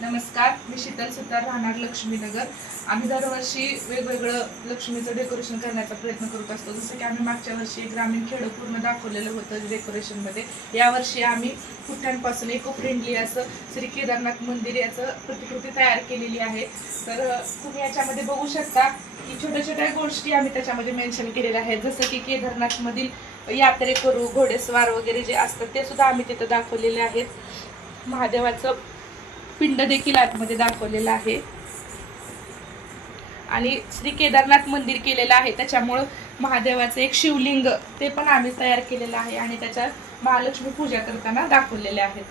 नमस्कार मी शीतल सुतार राहणार लक्ष्मीनगर. आम्ही दरवर्षी वेगवेगळं लक्ष्मीचं डेकोरेशन करण्याचा प्रयत्न करत असतो. जसं की आम्ही मागच्या वर्षी ग्रामीण खेडं पूर्ण दाखवलेलं होतं डेकोरेशनमध्ये यावर्षी आम्ही पुठ्ठ्यांपासून इको फ्रेंडली असं श्री केदारनाथ मंदिर याचं प्रतिकृती तयार केलेली आहे. तर तुम्ही याच्यामध्ये बघू शकता की छोट्या छोट्या गोष्टी आम्ही त्याच्यामध्ये मेन्शन केलेल्या आहेत. जसं की केदारनाथमधील यात्रेकरू घोडेस्वार वगैरे जे असतात ते सुद्धा आम्ही तिथं दाखवलेले आहेत. महादेवाचं पिंड देखील आतमध्ये दाखवलेलं आहे. आणि श्री केदारनाथ मंदिर केलेलं आहे. त्याच्यामुळं महादेवाचं एक शिवलिंग ते पण आम्ही तयार केलेलं आहे. आणि त्याच्या महालक्ष्मी पूजा करताना दाखवलेले आहेत.